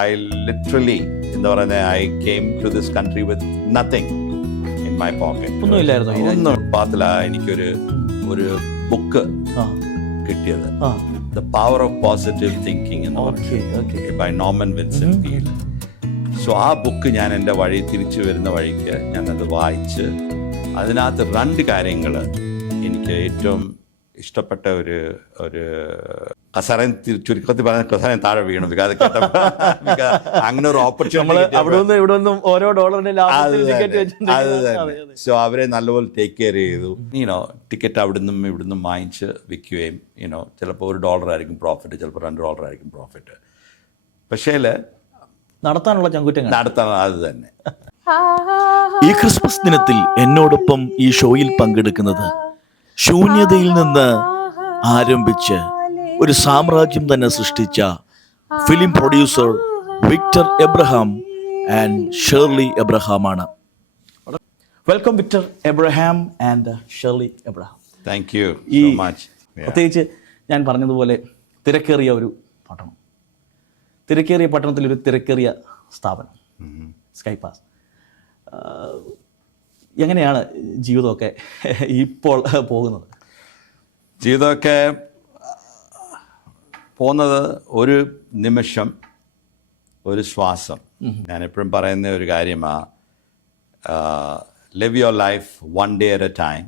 I literally, എന്താ പറയുന്നത്, I came to this country with nothing in my pocket. ഒന്നുമില്ലായിരുന്നു. പാത്തില എനിക്കൊരു book കിട്ടിയത്, The Power of Positive Thinking എന്ന് പറഞ്ഞത്, by Norman Vincent Peale. So ആ book ഞാൻ എൻ്റെ തിരിച്ചു വരുന്ന വഴിക്ക് ഞാനത് വായിച്ച് അതിനകത്ത് 2 കാര്യങ്ങൾ എനിക്ക് ഏറ്റവും ഇഷ്ടപ്പെട്ട ഒരു കസേരൻ ചുരുക്കത്തിൽ പറഞ്ഞ കസേരൻ താഴെ വീണു. അങ്ങനെ ഒരു ഓപ്പർച്യൂണിറ്റി. സോ അവരെ നല്ലപോലെ ടേക്ക് കെയർ ചെയ്തു. ടിക്കറ്റ് ഇവിടുന്നും വാങ്ങിച്ച് വിൽക്കുകയും ചിലപ്പോൾ $1 ആയിരിക്കും പ്രോഫിറ്റ്, ചിലപ്പോൾ $2 ആയിരിക്കും പ്രോഫിറ്റ്. പക്ഷേ നടത്താനുള്ള ചങ്കുറ്റം നടത്താൻ അത് തന്നെ. ഈ ക്രിസ്മസ് ദിനത്തിൽ എന്നോടൊപ്പം ഈ ഷോയിൽ പങ്കെടുക്കുന്നത് ശൂന്യതയിൽ നിന്ന് ആരംഭിച്ച് ഒരു സാമ്രാജ്യം തന്നെ സൃഷ്ടിച്ച film producer Victor Abraham and Shirley എബ്രഹാമാണ്. Welcome Victor Abraham and Shirley Abraham. Thank you so much. പ്രത്യേകിച്ച് ഞാൻ പറഞ്ഞതുപോലെ തിരക്കേറിയ ഒരു പട്ടണം, തിരക്കേറിയ പട്ടണത്തിലൊരു തിരക്കേറിയ സ്ഥാപനം സ്കൈ പാസ്. എങ്ങനെയാണ് ജീവിതമൊക്കെ ഇപ്പോൾ പോകുന്നത്? ജീവിതമൊക്കെ പോകുന്നത് ഒരു നിമിഷം, ഒരു ശ്വാസം. ഞാൻ എപ്പോഴും പറയുന്ന ഒരു കാര്യമാണ്, live your life one day at a time,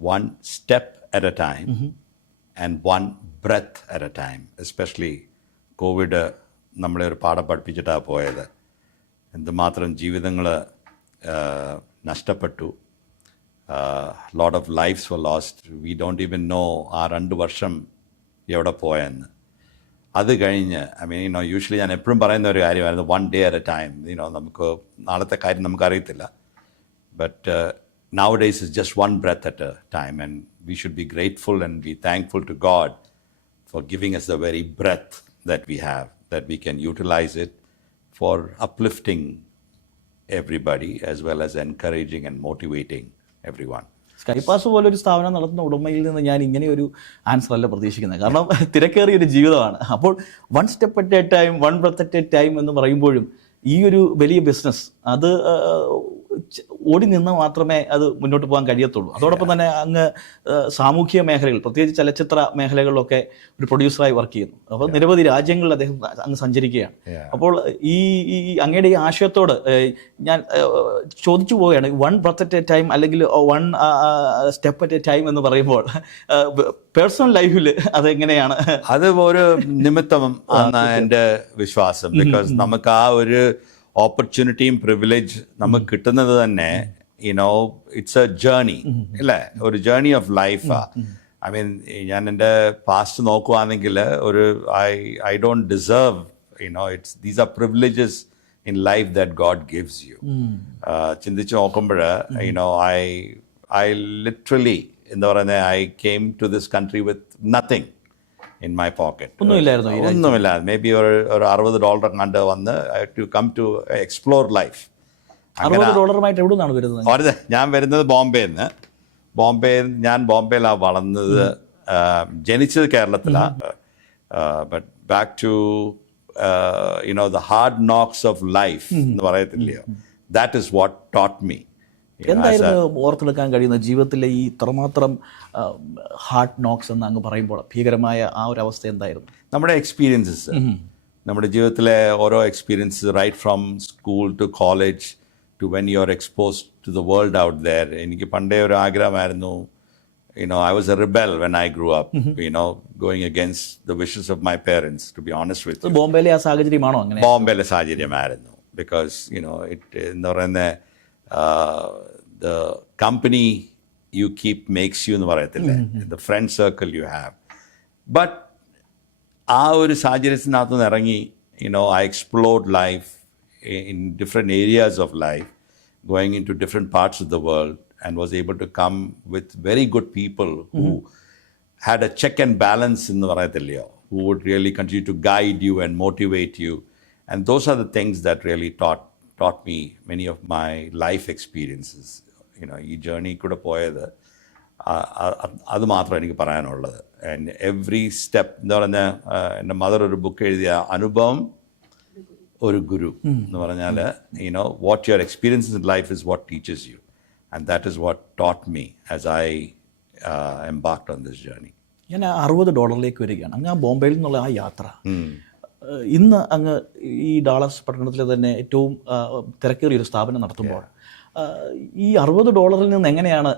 one step at a time, and one breath at a time. Especially Covid നമ്മളെ ഒരു പാഠം പഠിപ്പിച്ചിട്ടാണ് പോയത്. എന്തുമാത്രം ജീവിതങ്ങൾ നഷ്ടപ്പെട്ടു. Lot of lifes were lost. We don't even know ആ 2 വർഷം എവിടെ പോയെന്ന്. അത് കഴിഞ്ഞ് യൂഷ്വലി ഞാൻ എപ്പോഴും പറയുന്ന ഒരു കാര്യമായിരുന്നു, 1 day at a time. നമുക്ക് നാളത്തെ കാര്യം നമുക്കറിയത്തില്ല. But nowadays it's just 1 breath at a time, and we should be grateful and be thankful to God for giving us the very breath that we have, that we can utilize it for uplifting everybody as well as encouraging and motivating everyone. Sky pass പോലൊരു സ്ഥാപനം നടത്തുന്ന ഉടമയിൽ നിന്ന് ഞാൻ ഇങ്ങനെ ഒരു answer അല്ല പ്രതീക്ഷിക്കുന്നത്. കാരണം തിരക്കേറിയൊരു ജീവിതമാണ്. അപ്പോൾ 1 step at a time, 1 breath at a time എന്ന് പറയുമ്പോഴും ഈ ഒരു വലിയ ബിസിനസ് അത് ഓടി നിന്ന് മാത്രമേ അത് മുന്നോട്ട് പോകാൻ കഴിയത്തുള്ളൂ. അതോടൊപ്പം തന്നെ അങ്ങ് സാമൂഹിക മേഖലകൾ, പ്രത്യേകിച്ച് ചലച്ചിത്ര മേഖലകളിലൊക്കെ ഒരു പ്രൊഡ്യൂസറായി വർക്ക് ചെയ്യുന്നു. അപ്പോൾ നിരവധി രാജ്യങ്ങളിൽ അദ്ദേഹം അങ്ങ് സഞ്ചരിക്കുകയാണ്. അപ്പോൾ ഈ അങ്ങയുടെ ഈ ആശയത്തോട് ഞാൻ ചോദിച്ചു പോവുകയാണ്, 1 breath at a time അല്ലെങ്കിൽ 1 step at a time എന്ന് പറയുമ്പോൾ പേഴ്സണൽ ലൈഫിൽ അതെങ്ങനെയാണ്? അത് ഒരു നിമിത്തം ആണ് എൻ്റെ വിശ്വാസം. ബിക്കോസ് നമുക്ക് ആ ഒരു ഓപ്പർച്യൂണിറ്റിയും പ്രിവിലേജ് നമുക്ക് കിട്ടുന്നത് തന്നെ ഇറ്റ്സ് എ ജേർണി അല്ലേ, ഒരു ജേർണി ഓഫ് ലൈഫാ. ഞാൻ എൻ്റെ പാസ്റ്റ് നോക്കുവാണെങ്കിൽ I don't deserve, these are privileges in life that God gives you. ചിന്തിച്ച് നോക്കുമ്പോൾ I literally, എന്താ പറയുന്നത്, I came to this country with nothing in my pocket. ഒന്നുമില്ല. മേ ബി ഒരു $60 കണ്ട് വന്ന് to come to explore life. $60 എവിടെ നിന്നാണ് വരുന്നത്? ഞാൻ വരുന്നത് ബോംബെന്ന്. ഞാൻ ബോംബെയിലാണ് വളർന്നത്. ജനിച്ചത് കേരളത്തിലാണ്. But back to the hard knocks of life എന്ന് പറയത്തില്ലയോ, that is what taught me. എന്തായിരുന്നു ഓർത്തെടുക്കാൻ കഴിയുന്ന ജീവിതത്തിലെ ഈ ഇത്രമാത്രം ഹാർഡ് നോക്സ് എന്ന് അങ്ങ് പറയുമ്പോൾ ഭീകരമായ ആ ഒരു അവസ്ഥ എന്തായിരുന്നു? നമ്മുടെ എക്സ്പീരിയൻസസ്, നമ്മുടെ ജീവിതത്തിലെ ഓരോ experience, right from school to college to when you are exposed to the world out there. എനിക്ക് പണ്ടേ ഒരു ആഗ്രഹമായിരുന്നു, I was a rebel when I grew up, going against the wishes of my parents, to be honest with you. ബോംബെയിലെ ആ സാഹചര്യമാണോ അങ്ങനെ? ബോംബെയിലെ സാഹചര്യമായിരുന്നു. Because എന്താ പറയുന്നത്, the company you keep makes you എന്ന് പറയത്തില്ലേ, the friend circle you have. But ആ ഒരു സാഹചര്യത്തിനകത്ത് നിന്ന് ഇറങ്ങി, I explored life in different areas of life, going into different parts of the world, and was able to come with very good people who had a check and balance എന്ന് പറയത്തില്ലയോ, who would really continue to guide you and motivate you. And those are the things that really taught me many of my life experiences. ഈ journey കൂടെ പോയത് അത് മാത്രം എനിക്ക് പറയാനുള്ളത്. And every step, എന്താ പറഞ്ഞാൽ, എൻ്റെ മദർ ഒരു ബുക്ക് എഴുതിയ അനുഭവം ഒരു ഗുരു എന്ന് പറഞ്ഞാൽ what your experiences in life is what teaches you and that is what taught me as I embarked on this journey. ഞാൻ $60 വരികയാണ്. അങ്ങ് ആ ബോംബെയിൽ നിന്നുള്ള ആ യാത്ര ഇന്ന് അങ്ങ് ഈ ഡാളസ് പട്ടണത്തിൽ തന്നെ ഏറ്റവും തിരക്കേറിയ ഒരു സ്ഥാപനം നടത്തുമ്പോൾ ഈ $60 നിന്ന് എങ്ങനെയാണ്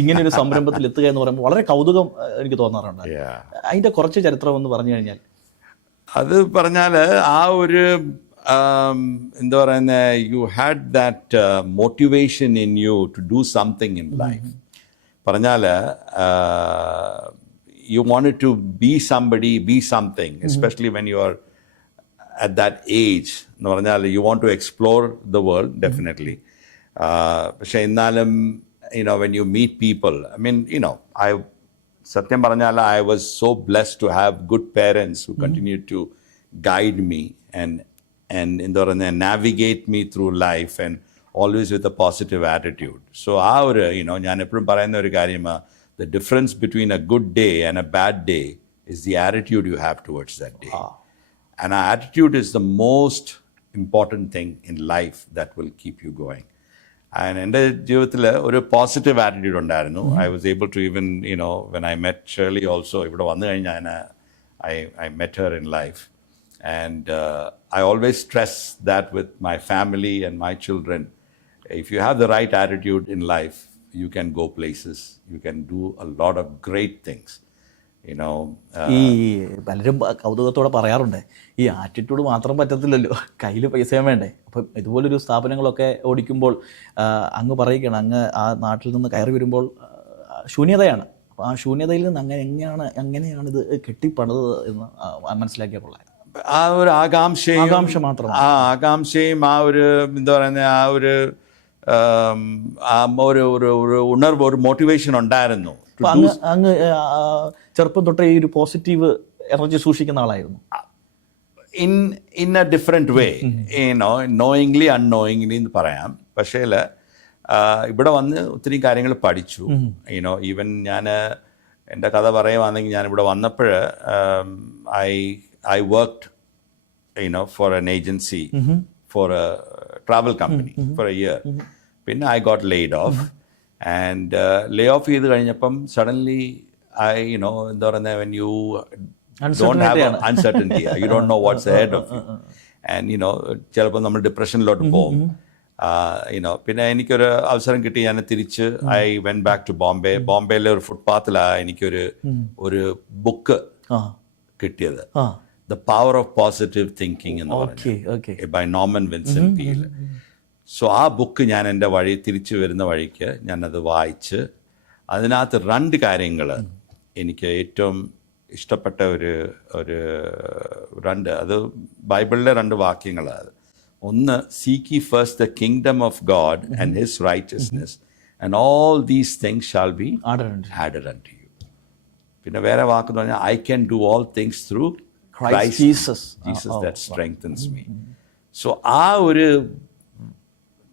ഇങ്ങനെ ഒരു സംരംഭത്തിൽ എത്തുക എന്ന് പറയുമ്പോൾ വളരെ കൗതുകം എനിക്ക് തോന്നാറുണ്ട്. അതിൻ്റെ കുറച്ച് ചരിത്രം എന്ന് പറഞ്ഞു കഴിഞ്ഞാൽ. അത് പറഞ്ഞാൽ ആ ഒരു എന്താ പറയുന്ന you had that motivation in you to do something in life. പറഞ്ഞാൽ you wanted to be somebody, be something, especially when you are at that age. എന്ന് പറഞ്ഞാൽ you want to explore the world, definitely. പക്ഷേ എന്നാലും when you meet people, I mean, സത്യം പറഞ്ഞാൽ I was so blessed to have good parents who continued to guide me and എന്താ പറയുക navigate me through life and always with a positive attitude. So ആ ഒരു ഞാൻ എപ്പോഴും പറയുന്ന ഒരു കാര്യമാണ്, the difference between a good day and a bad day is the attitude you have towards that day. And our attitude is the most important thing in life that will keep you going. And എൻ്റെ ജീവിതത്തിൽ ഒരു positive attitude ഉണ്ടായിരുന്നു. I was able to even, when I met Shirley also, ഇവിടെ വന്നു കഴിഞ്ഞാൽ I met her in life. And I always stress that with my family and my children. If you have the right attitude in life, you can go places, you can do a lot of great things. ഈ പലരും കൗതുകത്തോടെ പറയാറുണ്ട്, ഈ attitude മാത്രം പറ്റത്തില്ലല്ലോ, കയ്യിൽ പൈസയും വേണ്ടേ. അപ്പം ഇതുപോലൊരു സ്ഥാപനങ്ങളൊക്കെ ഓടിക്കുമ്പോൾ അങ്ങ് പറയുകയാണ്, അങ്ങ് ആ നാട്ടിൽ നിന്ന് കയറി വരുമ്പോൾ ശൂന്യതയാണ്. അപ്പോൾ ആ ശൂന്യതയിൽ നിന്ന് എങ്ങനെയാണ് ഇത് കെട്ടിപ്പണിതത് എന്ന് മനസ്സിലാക്കിയ കൊള്ളാം. ആ ഒരു ആകാംക്ഷ മാത്രം, ആ ആകാംക്ഷയും ആ ഒരു എന്താ പറയുന്നത് ആ ഒരു ഉണർവ്, ഒരു മോട്ടിവേഷൻ ഉണ്ടായിരുന്നു. അങ്ങ് ചെറുപ്പം തൊട്ടേ ഈ ഒരു പോസിറ്റീവ് എനർജി സൂക്ഷിക്കുന്ന ആളായിരുന്നു. In A different way, knowingly unknowingly എന്ന് പറയാം. പക്ഷേ ഇവിടെ വന്ന് ഒത്തിരി കാര്യങ്ങൾ പഠിച്ചു. ഈവൻ ഞാൻ എൻ്റെ കഥ പറയുവാണെങ്കിൽ ഞാനിവിടെ വന്നപ്പോൾ I worked for an agency, for a travel company for a year. പിന്നെ I got laid off. And lay off ചെയ്ത് കഴിഞ്ഞപ്പം suddenly എന്താ പറയുന്നത്, when you don't have uncertainty, you don't know what's ahead of you. And ചിലപ്പോൾ നമ്മൾ ഡിപ്രഷനിലോട്ട് പോകും. പിന്നെ എനിക്കൊരു അവസരം കിട്ടി, ഞാൻ തിരിച്ച് I went back to Bombay. ബോംബെയിലെ ഒരു ഫുട്പാത്തിലാണ് എനിക്കൊരു ബുക്ക് കിട്ടിയത്, The Power of Positive Thinking എന്ന് പറഞ്ഞു, by Norman Vincent Peale. So ആ ബുക്ക് ഞാൻ എൻ്റെ തിരിച്ചു വരുന്ന വഴിക്ക് ഞാനത് വായിച്ച് അതിനകത്ത് 2 കാര്യങ്ങൾ എനിക്ക് ഏറ്റവും ഇഷ്ടപ്പെട്ട ഒരു 2, അത് ബൈബിളിലെ 2 വാക്യങ്ങളാണ്. ഒന്ന്, seek ye first the kingdom of God and his righteousness and all these things shall be added unto you. പിന്നെ വേറെ വാക്ക് എന്ന് പറഞ്ഞാൽ I can do all things through Christ Jesus that strengthens me. So ആ ഒരു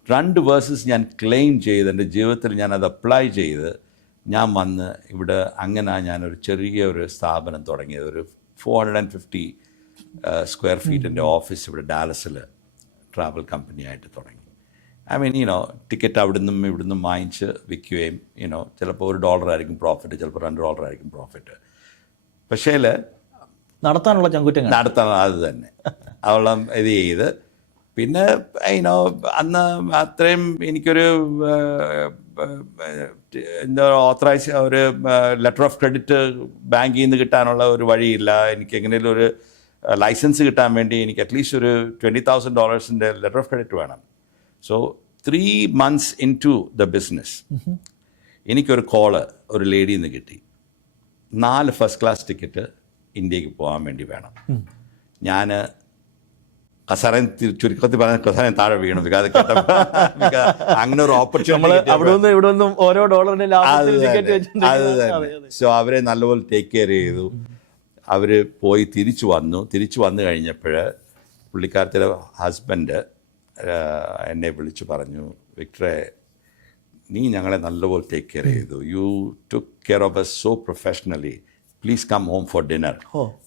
2 versus ഞാൻ claim ചെയ്ത് എൻ്റെ ജീവിതത്തിൽ ഞാൻ അത് അപ്ലൈ ചെയ്ത് ഞാൻ വന്ന് ഇവിടെ അങ്ങനെ ഞാനൊരു ചെറിയൊരു സ്ഥാപനം തുടങ്ങിയത്. ഒരു 450 സ്ക്വയർ ഫീറ്റിൻ്റെ ഓഫീസ് ഇവിടെ ഡാലസിൽ ട്രാവൽ കമ്പനിയായിട്ട് തുടങ്ങി. ഐ മീൻ ടിക്കറ്റ് ഇവിടുന്നും വാങ്ങിച്ച് വിൽക്കുകയും ചിലപ്പോൾ $1 ആയിരിക്കും പ്രോഫിറ്റ്, ചിലപ്പോൾ $2 ആയിരിക്കും പ്രോഫിറ്റ്. പക്ഷേ നടത്താനുള്ള ചങ്കുറ്റങ്ങൾ അത് തന്നെ അവളം ഇത് ചെയ്ത്. പിന്നെ അന്ന് അത്രയും എനിക്കൊരു എന്താ ഓത്തറൈസ് ഒരു ലെറ്റർ ഓഫ് ക്രെഡിറ്റ് ബാങ്കിൽ നിന്ന് കിട്ടാനുള്ള ഒരു വഴിയില്ല. എനിക്ക് എങ്ങനെയും ഒരു ലൈസൻസ് കിട്ടാൻ വേണ്ടി എനിക്ക് അറ്റ്ലീസ്റ്റ് ഒരു $20,000 ലെറ്റർ ഓഫ് ക്രെഡിറ്റ് വേണം. So 3 months into the business എനിക്കൊരു കോള് ഒരു ലേഡിയിൽ നിന്ന് കിട്ടി, 4 ഫസ്റ്റ് ക്ലാസ് ടിക്കറ്റ് ഇന്ത്യക്ക് പോകാൻ വേണ്ടി വേണം. ഞാൻ ചുരുക്കത്തിൽ പറഞ്ഞ കസാരൻ താഴെ വീണു. അങ്ങനെ ഒരു ഓപ്പർച്യൂണിറ്റി ഓരോ ഡോളറിന്റെ സോ അവരെ നല്ലപോലെ ടേക്ക് കെയർ ചെയ്തു. അവർ പോയി തിരിച്ചു വന്നു കഴിഞ്ഞപ്പോൾ പുള്ളിക്കാരത്തിൻ്റെ ഹസ്ബൻഡ് എന്നെ വിളിച്ചു പറഞ്ഞു, വിക്ടറെ, നീ ഞങ്ങളെ നല്ലപോലെ ടേക്ക് കെയർ ചെയ്തു, you took care of us so professionally, please come home for dinner.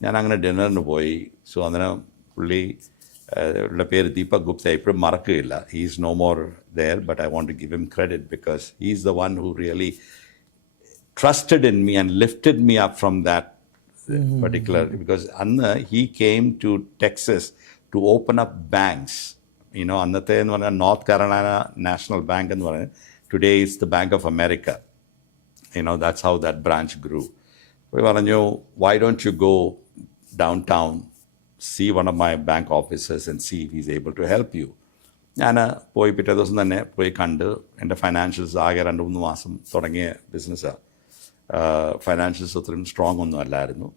ഞാൻ അങ്ങനെ ഡിന്നറിന് പോയി. സോ അന്നേരം പുള്ളി ഉള്ള പേര് ദീപക് ഗുപ്ത ഇപ്പോഴും മറക്കുകയില്ല. He is no more there, but I want to give him credit because he is the one who really trusted in me and lifted me up from that particular, because Anna, he came to Texas to open up banks. You know, Annathe ennu parna North Carolina National Bank ennu parna, today is the Bank of America. You know, that's how that branch grew. We paranju, why don't you go downtown, see one of my bank officers and see if he's able to help you. ഞാൻ പോയി പിറ്റേ ദിവസം തന്നെ പോയി കണ്ട് എൻ്റെ financials ആകെ 2-3 മാസം തുടങ്ങിയ ബിസിനസ്സാണ്. ഫൈനാൻഷ്യൽസ് അത്രയും സ്ട്രോങ് ഒന്നും അല്ലായിരുന്നു.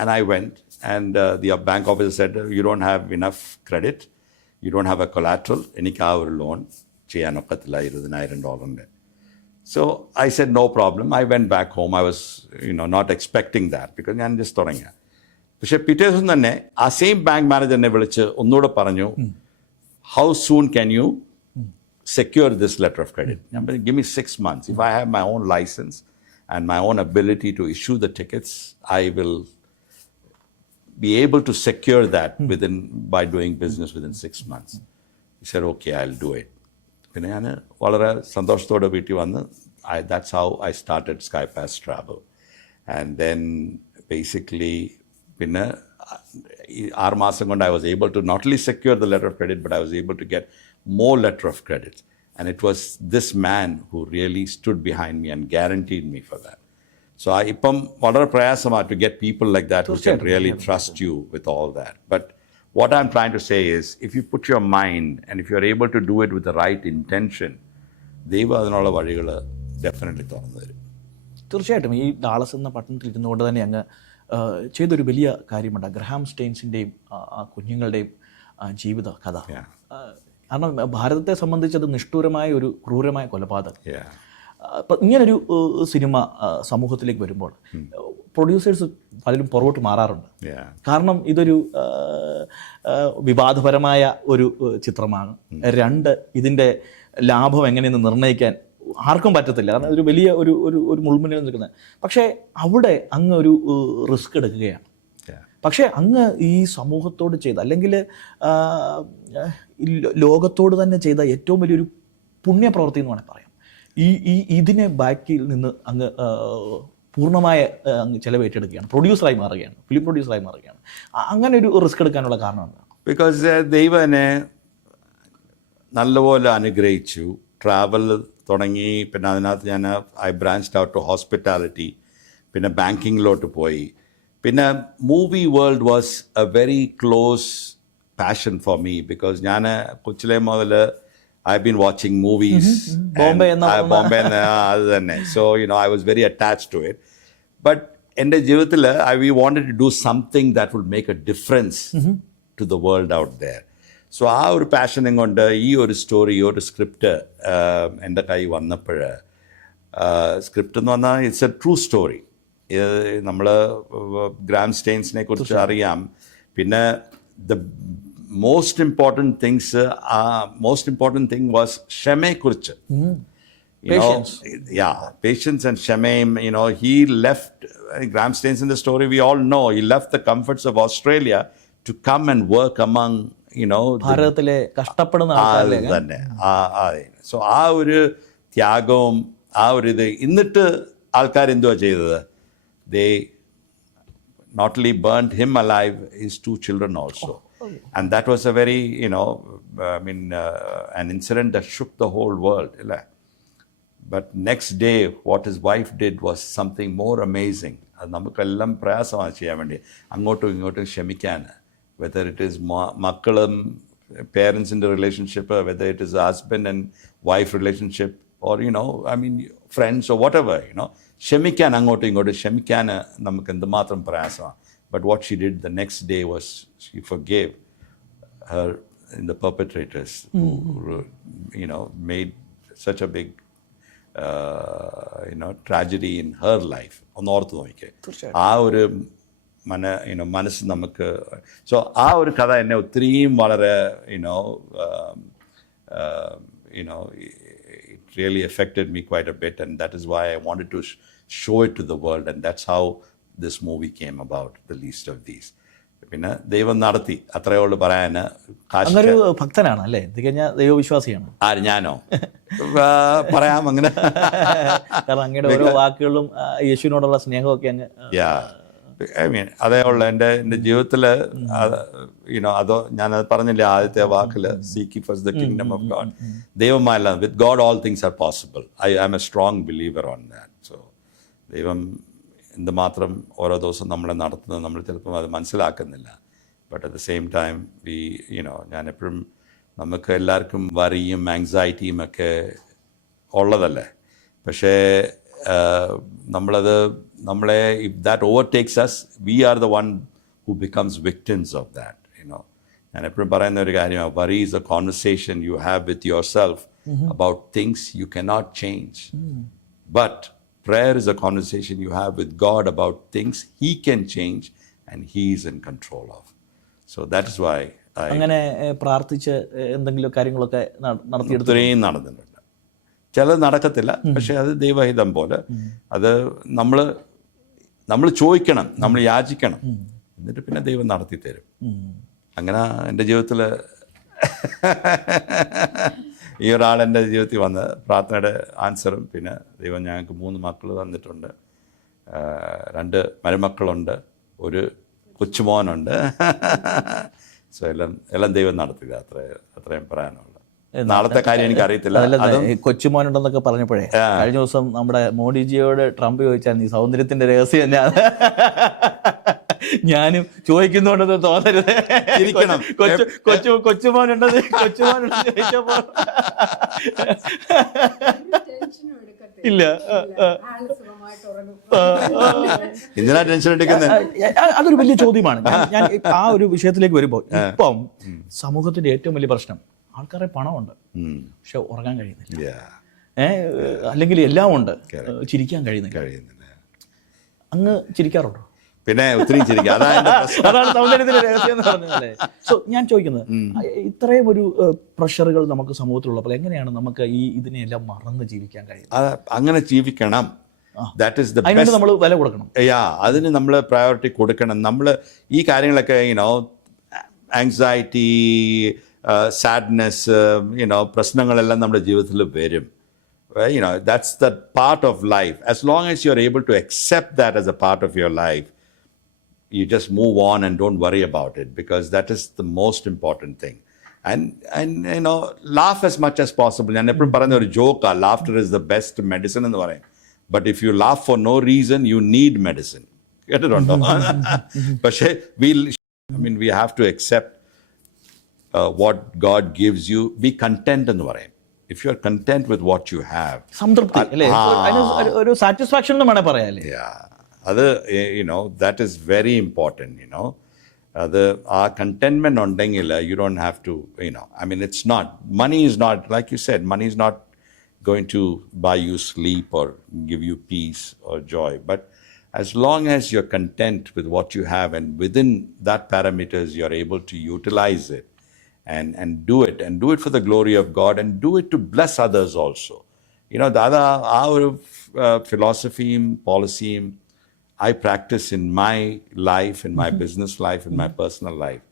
And I went and the bank officer said, you don't have enough credit, you don't have a collateral, എനിക്ക് ആ ഒരു ലോൺ ചെയ്യാനൊക്കത്തില്ല $20,000. So I said, no problem. I went back home. I was, not expecting that because ഞാൻ just തുടങ്ങിയ. പക്ഷേ പിറ്റേ ദിവസം തന്നെ ആ സെയിം ബാങ്ക് മാനേജറിനെ വിളിച്ച് ഒന്നുകൂടെ പറഞ്ഞു, how soon can you secure this letter of credit? Give me 6 months. If I have my own license and my own ability to issue the tickets, I will be able to secure that by doing business within 6 months. He said, okay, I'll do it. പിന്നെ ഞാൻ വളരെ സന്തോഷത്തോടെ വീട്ടിൽ വന്ന് that's how I started Skypass Travel. And then basically പിന്നെ 6 മാസം കൊണ്ട് I was able to not only secure the letter of credit, but I was able to get more letter of credit. And it was this man who really stood behind me and guaranteed me for that. So ഇപ്പം വളരെ പ്രയാസമാണ് to get people like that who can really trust you with all that. But what I'm trying to say is, if you put your mind and if you're able to do it with the right intention, ദൈവം അതിനുള്ള വഴികൾ definitely തുറന്നു തരും. തീർച്ചയായിട്ടും ഈ Dallas എന്ന പട്ടണത്തിൽ ഇരുന്നുകൊണ്ട് തന്നെ അങ്ങ് ചെയ്തൊരു വലിയ കാര്യമുണ്ട്. ഗ്രഹാം സ്റ്റെയിൻസിൻ്റെയും കുഞ്ഞുങ്ങളുടെയും ജീവിത കഥ. കാരണം ഭാരതത്തെ സംബന്ധിച്ചത് നിഷ്ഠൂരമായ ഒരു ക്രൂരമായ കൊലപാതകം. അപ്പം ഇങ്ങനൊരു സിനിമ സമൂഹത്തിലേക്ക് വരുമ്പോൾ പ്രൊഡ്യൂസേഴ്സ് പലരും പുറകോട്ട് മാറാറുണ്ട്. കാരണം ഇതൊരു വിവാദപരമായ ഒരു ചിത്രമാണ്. 2, ഇതിൻ്റെ ലാഭം എങ്ങനെയെന്ന് നിർണ്ണയിക്കാൻ ആർക്കും പറ്റത്തില്ല. കാരണം ഒരു വലിയ ഒരു മുൾമുനയിൽ നിൽക്കുന്നത്. പക്ഷേ അവിടെ അങ്ങ് ഒരു റിസ്ക് എടുക്കുകയാണ്. പക്ഷേ അങ്ങ് ഈ സമൂഹത്തോട് ചെയ്ത, അല്ലെങ്കിൽ ലോകത്തോട് തന്നെ ചെയ്ത ഏറ്റവും വലിയൊരു പുണ്യപ്രവൃത്തി എന്ന് വേണമെങ്കിൽ പറയാം. ഇതിനെ ബാക്കിൽ നിന്ന് അങ്ങ് പൂർണ്ണമായ അങ്ങ് ചിലവേറ്റെടുക്കുകയാണ്, പ്രൊഡ്യൂസറായി മാറുകയാണ്, ഫിലിം പ്രൊഡ്യൂസറായി മാറുകയാണ്. അങ്ങനെ ഒരു റിസ്ക് എടുക്കാനുള്ള കാരണം എന്താണ്? ബിക്കോസ് ദൈവം എന്നെ നല്ലപോലെ അനുഗ്രഹിച്ചു. ട്രാവൽ തുടങ്ങി, പിന്നെ അതിനകത്ത് ഞാൻ I branched out to hospitality, പിന്നെ ബാങ്കിങ്ങിലോട്ട് പോയി. പിന്നെ movie world was a very close passion for me because ഞാൻ കൊച്ചിലെ മുതൽ I've been watching movies. Bombay അത് തന്നെ. So, I was very attached to it. But എൻ്റെ ജീവിതത്തിൽ we wanted to do something that would make a difference to the world out there. So ആ ഒരു പാഷനും കൊണ്ട് ഈ ഒരു സ്റ്റോറി, ഒരു സ്ക്രിപ്റ്റ് എൻ്റെ കൈ വന്നപ്പോൾ, സ്ക്രിപ്റ്റ് എന്ന് പറഞ്ഞാൽ ഇറ്റ്സ് എ ട്രൂ സ്റ്റോറി. നമ്മൾ ഗ്രാം സ്റ്റെയിൻസിനെ കുറിച്ച് അറിയാം. പിന്നെ the most important thing was ക്ഷമയെ കുറിച്ച്. Patience. Patience and ക്ഷമയും. He left Graham Staines in the story we all know. He left the comforts of Australia to come and work among ഭാരതത്തിലെ കഷ്ടപ്പെടുന്ന ആൾക്കാരെ തന്നെ. സോ ആ ഒരു ത്യാഗവും ആ ഒരു ഇത് എന്നിട്ട് ആൾക്കാർ എന്തുവാ ചെയ്തത്? They not only burnt him alive, his 2 children also. And that was a very, an incident that shook the whole world. But next day, what his wife did was something more amazing. അത് നമുക്കെല്ലാം പ്രയാസമാണ് ചെയ്യാൻ വേണ്ടി, അങ്ങോട്ടും ഇങ്ങോട്ടും ക്ഷമിക്കാൻ. Whether it is മക്കളും പേരൻസിൻ്റെ relationship, whether it is husband and wife relationship, or friends or whatever, ക്ഷമിക്കാൻ, അങ്ങോട്ടും ഇങ്ങോട്ടും ക്ഷമിക്കാൻ നമുക്ക് എന്തുമാത്രം പ്രയാസമാണ്. But what she did the next day was she forgave her in the perpetrators who made such a big tragedy in her life. ഒന്ന് ഓർത്ത് നോക്കിക്കേ ആ ഒരു മനസ്സ് നമുക്ക്. സോ ആ ഒരു കഥ എന്നെ ഒത്തിരിയും വളരെ it really affected me quite a bit, and that is why I wanted to show it to the world, and that's how this movie came about, The Least of These, പിന്നെ ദൈവം നടത്തി, അത്രയേ ഉള്ളൂ പറയാൻ. കാശ് അങ്ങൊരു ഭക്തനാണ് അല്ലേ, തികഞ്ഞ ദൈവവിശ്വാസിയാണ്. ആര്, ഞാനോ? പറയാം അങ്ങനെ. കാരണം അങ്ങയുടെ ഓരോ വാക്കുകളും യേശുവിനോടുള്ള സ്നേഹമൊക്കെ അങ്ങ് ഐ മീൻ അതേ ഉള്ളു എൻ്റെ ജീവിതത്തിൽ. അതോ ഞാനത് പറഞ്ഞില്ലേ ആദ്യത്തെ വാക്കിൽ, seek first the kingdom of God. ദൈവമല്ല, with God all things are possible. I am a strong believer on that. So ദൈവം എന്തുമാത്രം ഓരോ ദിവസം നമ്മളെ നടത്തുന്നത് നമ്മൾ ചിലപ്പോൾ അത് മനസ്സിലാക്കുന്നില്ല. But at the same time ഞാൻ എപ്പോഴും, നമുക്ക് എല്ലാവർക്കും വറിയും ആങ്സൈറ്റിയും ഒക്കെ ഉള്ളതല്ലേ. പക്ഷേ നമ്മളെ if that overtakes us, we are the one who becomes victims of that. ഞാൻ എപ്പോഴും പറയുന്ന ഒരു കാര്യമാണ്, worry is a conversation you have with yourself about things you cannot change. But prayer is a conversation you have with God about things He can change and He is in control of. So that is why അങ്ങനെ പ്രാർത്ഥിച്ച് എന്തെങ്കിലും കാര്യങ്ങളൊക്കെ നടത്തിയെടുത്ത് ഇത്രയും നടന്നിട്ടുണ്ട്. ചിലത് നടക്കത്തില്ല, പക്ഷെ അത് ദൈവഹിതം പോലെ. അത് നമ്മൾ ചോദിക്കണം, നമ്മൾ യാചിക്കണം, എന്നിട്ട് പിന്നെ ദൈവം നടത്തി തരും. അങ്ങനെ എൻ്റെ ജീവിതത്തിൽ ഈ ഒരാൾ എൻ്റെ ജീവിതത്തിൽ വന്ന് പ്രാർത്ഥനയുടെ ആൻസറും, പിന്നെ ദൈവം ഞങ്ങൾക്ക് 3 മക്കൾ തന്നിട്ടുണ്ട്, 2 മരുമക്കളുണ്ട്, ഒരു കൊച്ചുമോനുണ്ട്. സോ എല്ലാം ദൈവം നടത്തുക, അത്രയും പറയാനുള്ളത്. നാളത്തെ കാര്യം എനിക്കറിയത്തില്ല. കൊച്ചുമോനുണ്ടെന്നൊക്കെ പറഞ്ഞപ്പോഴേ കഴിഞ്ഞ ദിവസം നമ്മുടെ മോഡിജിയോട് ട്രംപ് ചോദിച്ചാൽ ഈ സൗന്ദര്യത്തിന്റെ രഹസ്യം ഞാനും ചോദിക്കുന്നുണ്ടെന്ന് തോന്നരുത്. കൊച്ചുമോനുണ്ടെന്ന് ചോദിച്ചപ്പോ ഇല്ല, എന്തിനാ ടെൻഷൻ എടുക്കുന്നത്? അതൊരു വലിയ ചോദ്യമാണ്. ഞാൻ ആ ഒരു വിഷയത്തിലേക്ക് വരുമ്പോൾ, ഇപ്പം സമൂഹത്തിന്റെ ഏറ്റവും വലിയ പ്രശ്നം, ആൾക്കാരെ പണമുണ്ട് പക്ഷെ ഉറങ്ങാൻ കഴിയുന്നില്ല, അല്ലെങ്കിൽ എല്ലാം ഉണ്ട്, ചിരിക്കാൻ കഴിയുന്നില്ല. അങ്ങ് ചിരിക്കാറുണ്ടോ? പിന്നെ ഒത്തിരി ചിരിക്കാം, അതാണ് സൗന്ദര്യത്തിന്റെ രഹസ്യം എന്ന് പറഞ്ഞല്ലേ. സോ ഞാൻ ചോദിക്കുന്നത്, ഇത്രയും ഒരു പ്രഷറുകൾ നമുക്ക് സമൂഹത്തിലുള്ളപ്പോൾ എങ്ങനെയാണ് നമുക്ക് ഇതിനെല്ലാം മറന്ന് ജീവിക്കാൻ കഴിയുന്നത്? അങ്ങനെ ജീവിക്കണം. That is the best. നമ്മൾ വില കൊടുക്കണം. അതിന് നമ്മൾ പ്രയോറിറ്റി കൊടുക്കണം. നമ്മൾ ഈ കാര്യങ്ങളൊക്കെ ആങ്സൈറ്റി, സാഡ്നെസ്, പ്രശ്നങ്ങളെല്ലാം നമ്മുടെ ജീവിതത്തിൽ വരും. That's the part of life. As long as you're able to accept that as a part of your life, you just move on and don't worry about it, because that is the most important thing. And laugh as much as possible. ഞാൻ എപ്പോഴും പറയുന്ന ഒരു ജോക്കാ, laughter is the best medicine എന്ന് പറയും. But if you laugh for no reason, you need medicine. കേട്ടിട്ടുണ്ടോ? പക്ഷേ we have to accept what God gives you. Be content എന്ന് പറയും. If you are content with what you have, സംതൃപ്തി അല്ലേ, ഒരു satisfaction എന്ന് വേണേ പറയാം അല്ലേ. അത് that is very important. അത് ആ contentment ഉണ്ടെങ്കിൽ you don't have to, it's not, money is not, like you said, money is not going to buy you sleep or give you peace or joy. But as long as you're content with what you have, and within that parameters you're able to utilize it and do it for the glory of God, and do it to bless others also. ആ ഒരു ഫിലോസഫിയും പോളിസിയും I practice in my life, in my business life, in my personal life.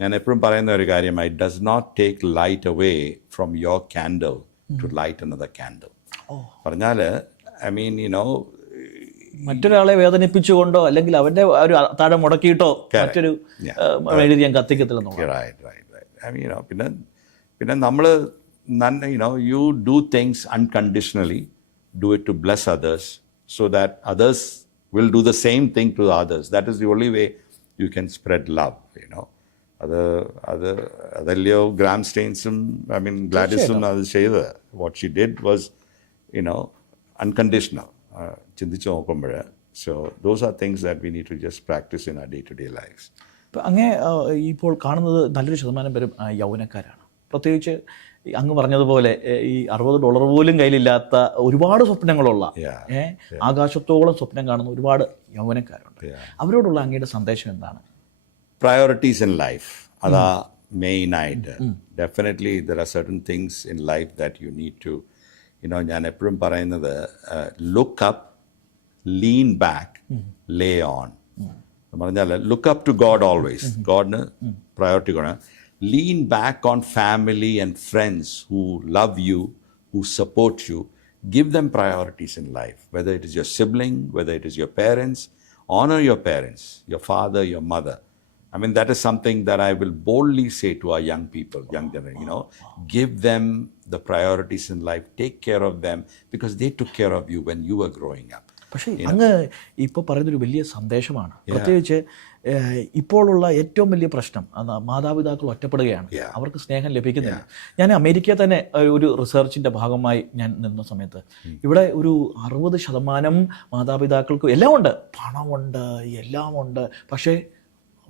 ഞാൻ എപ്പോഴും പറയുന്ന ഒരു കാര്യം, it does not take light away from your candle to light another candle. പറഞ്ഞാൽ മറ്റൊരാളെ വേദനിപ്പിച്ചുകൊണ്ടോ അല്ലെങ്കിൽ അവന്റെ ഒരു താഴെ മുടക്കിയിട്ടോ മറ്റൊരു ഞാൻ കത്തിക്കത്തില്ലെന്നോ. പിന്നെ നമ്മൾ you do things unconditionally, do it to bless others, so that others will do the same thing to others. That is the only way you can spread love. അതല്ലയോ ഗ്രാം സ്റ്റെയിൻസും ഗ്ലാഡിസും അത് ചെയ്തത്. What she did was unconditional. ചിന്തിച്ച് നോക്കുമ്പോൾ. So those are things that we need to just practice in our day to day life. അങ്ങ് ഇപ്പോൾ കാണുന്നത് നല്ലൊരു ശതമാനം പേരും യൗവനക്കാരാണ്. പ്രത്യേകിച്ച് അങ്ങ് പറഞ്ഞതുപോലെ ഈ $60 പോലും കയ്യിലില്ലാത്ത ഒരുപാട് സ്വപ്നങ്ങളുള്ള, ആകാശത്തോളം സ്വപ്നം കാണുന്ന ഒരുപാട് യൗവനക്കാരുണ്ട്. അവരോടുള്ള അങ്ങയുടെ സന്ദേശം എന്താണ്? പ്രയോറിറ്റീസ് ഇൻ ലൈഫ്, അതാ മെയിൻ ആയിട്ട്. Definitely there are certain things in life that you need to, ഞാൻ എപ്പോഴും പറയുന്നത്, look up, lean back, lay on. പറഞ്ഞാൽ look up to God always, ഗോഡിന് പ്രയോറിറ്റി കൊടുക്കണം. Lean back on family and friends who love you, who support you. Give them priorities in life, whether it is your sibling, whether it is your parents. Honor your parents, your father, your mother. I mean, that is something that I will boldly say to our young people, young generation, you know, give them the priorities in life, take care of them, because they took care of you when you were growing up. പക്ഷേ അങ്ങ് ഇപ്പോൾ പറയുന്നൊരു വലിയ സന്ദേശമാണ്. പ്രത്യേകിച്ച് ഇപ്പോഴുള്ള ഏറ്റവും വലിയ പ്രശ്നം മാതാപിതാക്കൾ ഒറ്റപ്പെടുകയാണ്, അവർക്ക് സ്നേഹം ലഭിക്കുന്നില്ല. ഞാൻ അമേരിക്കയിൽ തന്നെ ഒരു റിസർച്ചിൻ്റെ ഭാഗമായി ഞാൻ നിന്ന സമയത്ത് ഇവിടെ ഒരു 60% മാതാപിതാക്കൾക്ക് എല്ലാം ഉണ്ട്, പണമുണ്ട്, എല്ലാം ഉണ്ട്, പക്ഷേ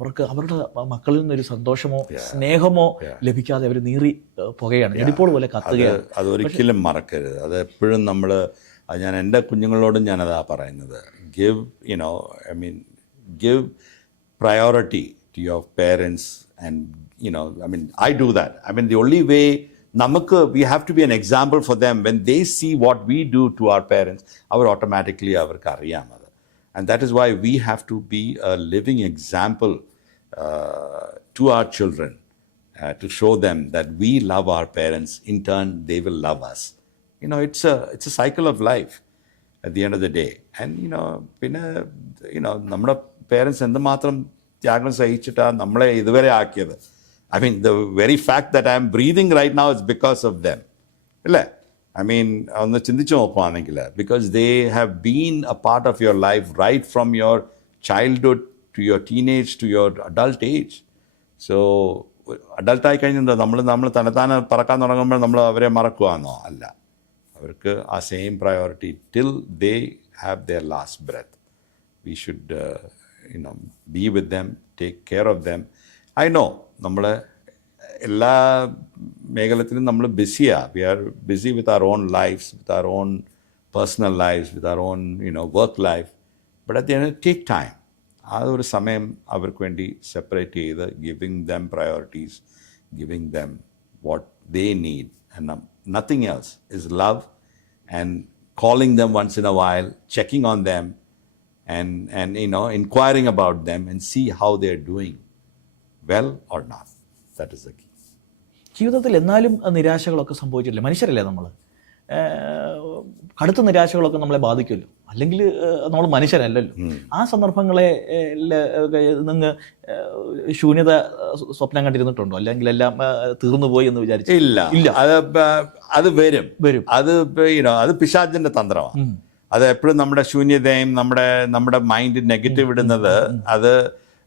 അവർക്ക് അവരുടെ മക്കളിൽ നിന്നൊരു സന്തോഷമോ സ്നേഹമോ ലഭിക്കാതെ അവർ നീറി പോകുകയാണ്, ഇടിപ്പോൾ പോലെ കത്തുകയാണ്. അതൊരിക്കലും മറക്കരുത്. അത് എപ്പോഴും നമ്മൾ, ഞാൻ എൻ്റെ കുഞ്ഞുങ്ങളോടും ഞാനതാ പറയുന്നത്, give, you know, I mean give priority to your parents. And you know, I mean, I do that. I mean, the only way we have to be an example for them. When they see what we do to our parents, automatically avarku ariyam adu. And that is why we have to be a living example to our children, to show them that we love our parents. In turn, they will love us. You know, it's a cycle of life at the end of the day. And you know, നമ്മുടെ parents എന്തുമാത്രം ത്യാഗം സഹിച്ചിട്ടാണ് നമ്മളെ ഇതുവരെ ആക്കിയത്. I mean, the very fact that I am breathing right now is because of them, അല്ലേ? I mean, ഒന്ന് ചിന്തിച്ചു നോക്കുവാണെങ്കിൽ, because they have been a part of your life right from your childhood to your teenage to your adult age. So അഡൾട്ടായി കഴിഞ്ഞാൽ നമ്മൾ തന്നെത്താനെ പറക്കാൻ തുടങ്ങുമ്പോൾ നമ്മൾ അവരെ മറക്കുവാന്നോ? അല്ല, അവർക്ക് ആ same priority till they have their last breath. We should, you know, be with them, take care of them. I know, നമ്മൾ എല്ലാ മേഖലത്തിലും നമ്മൾ ബിസിയാണ്. We are busy with our own lives, with our own personal lives, with our own, you know, work life. But at the end, take time. ആ ഒരു സമയം അവർക്ക് വേണ്ടി separate ചെയ്ത്, giving them priorities, giving them what they need, and nothing else is love, and calling them once in a while, checking on them, and you know, inquiring about them and see how they're doing well or not. That is the key. ജീവിതത്തിൽ എന്നാലും നിരാശകളൊക്കെ സംഭവിച്ചിട്ടില്ല, മനുഷ്യരല്ലേ നമ്മൾ. കടുത്ത നിരാശകളൊക്കെ നമ്മളെ ബാധിക്കുമല്ലോ, അല്ലെങ്കിൽ നമ്മൾ മനുഷ്യരല്ലല്ലോ. ആ സന്ദർഭങ്ങളെ നിങ്ങൾ ശൂന്യത സ്വപ്നം കണ്ടിരുന്നിട്ടുണ്ടോ? അല്ലെങ്കിൽ എല്ലാം തീർന്നു പോയി എന്ന് വിചാരിച്ചു? ഇല്ല, അത് വരും. അത് പിശാചിന്റെ തന്ത്രമാണ്. അത് എപ്പോഴും നമ്മുടെ ശൂന്യതയും നമ്മുടെ മൈൻഡ് നെഗറ്റീവ് ഇടുന്നത്,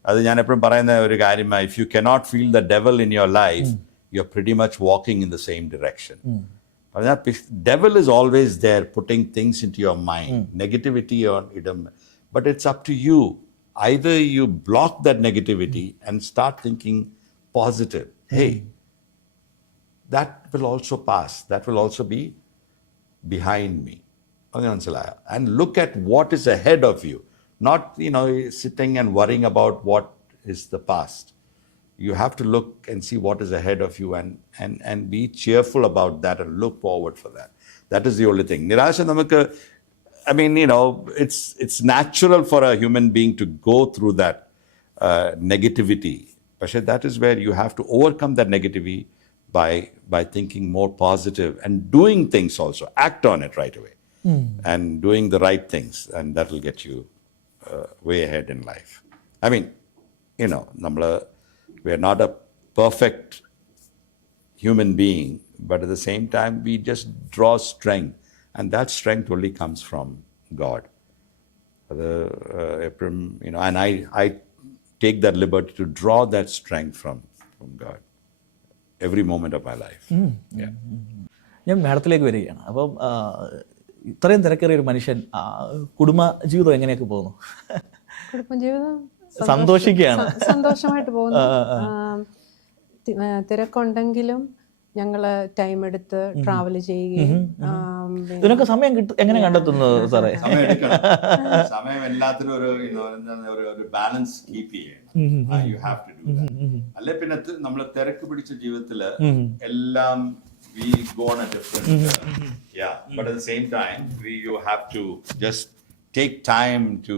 അത് ഞാൻ എപ്പോഴും പറയുന്ന ഒരു കാര്യമായി, if you cannot feel the devil in your life, you are pretty much walking in the same direction. പറഞ്ഞാൽ devil is always there putting things into your mind, negativity ഇടും. But it's up to you. Either you block that negativity and start thinking positive. Hey, that will also pass. That will also be behind me. And look at what is ahead of you. Not, you know, sitting and worrying about what is the past. You have to look and see what is ahead of you, and be cheerful about that and look forward for that. That is the only thing. Nirasha namakku, I mean, you know, it's natural for a human being to go through that negativity. But that is where you have to overcome that negativity by thinking more positive and doing things also. Act on it right away. And doing the right things, and that will get you way ahead in life. I mean, you know, we are not a perfect human being, but at the same time, we just draw strength, and that strength only comes from God. You know, and I take that liberty to draw that strength from God every moment of my life. Yeah. ഞാൻ മാഡത്തിലേക്ക് വരികയാണ്. അപ്പം ഇത്രയും തിരക്കേറിയ ഒരു മനുഷ്യൻ കുടുംബ ജീവിതം എങ്ങനെയൊക്കെ പോകുന്നു? കുടുംബജീവിതം സന്തോഷിക്കുകയാണ്, സന്തോഷമായിട്ട് പോകുന്നു. തിരക്കുണ്ടെങ്കിലും ഞങ്ങള് ടൈം എടുത്ത് ട്രാവൽ ചെയ്യുകയും ഇതിനൊക്കെ സമയം എങ്ങനെ കണ്ടെത്തുന്നു സാറേ? സമയം എല്ലാത്തിനും ഒരു ബാലൻസ് കീപ്പ് ചെയ്യണം. You have to do that. അല്ലെ പിന്നെ നമ്മൾ തിരക്ക് പിടിച്ച ജീവിതത്തില് എല്ലാം we go on a different but at the same time you have to just take time to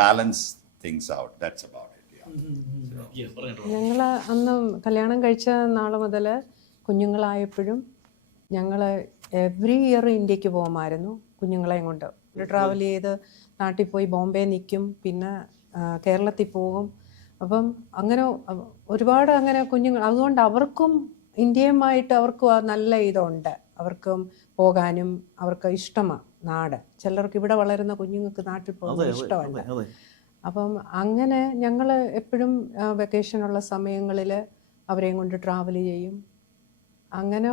balance things out. That's about it. Yeah. ഞങ്ങൾ അന്ന് കല്യാണം കഴിച്ച നാൾ മുതൽ കുഞ്ഞുങ്ങളായപ്പോഴും ഞങ്ങൾ എവറി ഇയർ ഇന്ത്യക്ക് പോകുമായിരുന്നു കുഞ്ഞുങ്ങളെയും കൊണ്ട്. ട്രാവൽ ചെയ്ത് നാട്ടിൽ പോയി ബോംബെ നിൽക്കും, പിന്നെ കേരളത്തിൽ പോകും. അപ്പം അങ്ങനെ ഒരുപാട് അങ്ങനെ കുഞ്ഞുങ്ങൾ, അതുകൊണ്ട് അവർക്കും ഇന്ത്യയുമായിട്ട് അവർക്കും നല്ല ഇതുണ്ട്. അവർക്കും പോകാനും അവർക്ക് ഇഷ്ടമാണ് നാട്. ചിലർക്ക് ഇവിടെ വളരുന്ന കുഞ്ഞുങ്ങൾക്ക് നാട്ടിൽ പോകുന്നത് ഇഷ്ടമല്ല. അപ്പം അങ്ങനെ ഞങ്ങൾ എപ്പോഴും വെക്കേഷനുള്ള സമയങ്ങളിൽ അവരെയും കൊണ്ട് ട്രാവൽ ചെയ്യും. അങ്ങനെ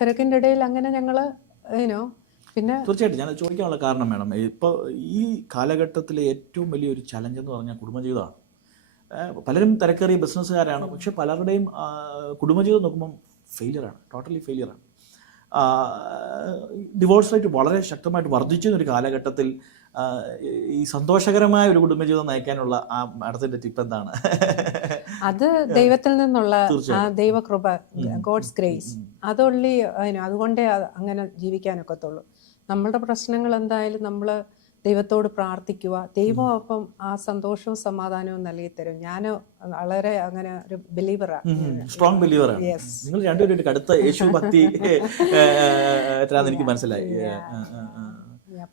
തിരക്കിൻ്റെ ഇടയിൽ അങ്ങനെ ഞങ്ങൾ പിന്നെ തീർച്ചയായിട്ടും ഞാൻ ചോദിക്കാനുള്ള കാരണം വേണം. ഇപ്പോൾ ഈ കാലഘട്ടത്തിലെ ഏറ്റവും വലിയൊരു ചലഞ്ച് എന്ന് പറഞ്ഞാൽ കുടുംബജീവിതമാണ്. പലരും തിരക്കേറിയ ബിസിനസ്സുകാരാണ്, പക്ഷെ പലരുടെയും കുടുംബജീവിതം നോക്കുമ്പം ഫെയിലിയറാണ്, ടോട്ടലി ഫെയിലിയറാണ്. ഡിവോഴ്സ് റേറ്റ് വളരെ ശക്തമായിട്ട് വർദ്ധിച്ചൊരു കാലഘട്ടത്തിൽ ഈ സന്തോഷകരമായ ഒരു കുടുംബജീവിതം നയിക്കാനുള്ള ആ മാഡത്തിന്റെ ടിപ്പ് എന്താണ്? അത് ദൈവത്തിൽ നിന്നുള്ള ദൈവകൃപ, ഗോഡ്സ് ഗ്രേസ്. അതുള്ളി അതുകൊണ്ടേ അങ്ങനെ ജീവിക്കാനൊക്കത്തുള്ളൂ. നമ്മളുടെ പ്രശ്നങ്ങൾ എന്തായാലും നമ്മൾ ദൈവത്തോട് പ്രാർത്ഥിക്കുക. ദൈവം അപ്പം ആ സന്തോഷവും സമാധാനവും നൽകി തരും. ഞാൻ വളരെ അങ്ങനെ ഒരു ബിലീവറാണ്, സ്ട്രോങ് ബിലീവറാണ്. നിങ്ങൾ രണ്ടുപേരും അടുത്ത യേശു ഭക്തി എനിക്ക് മനസ്സിലായി.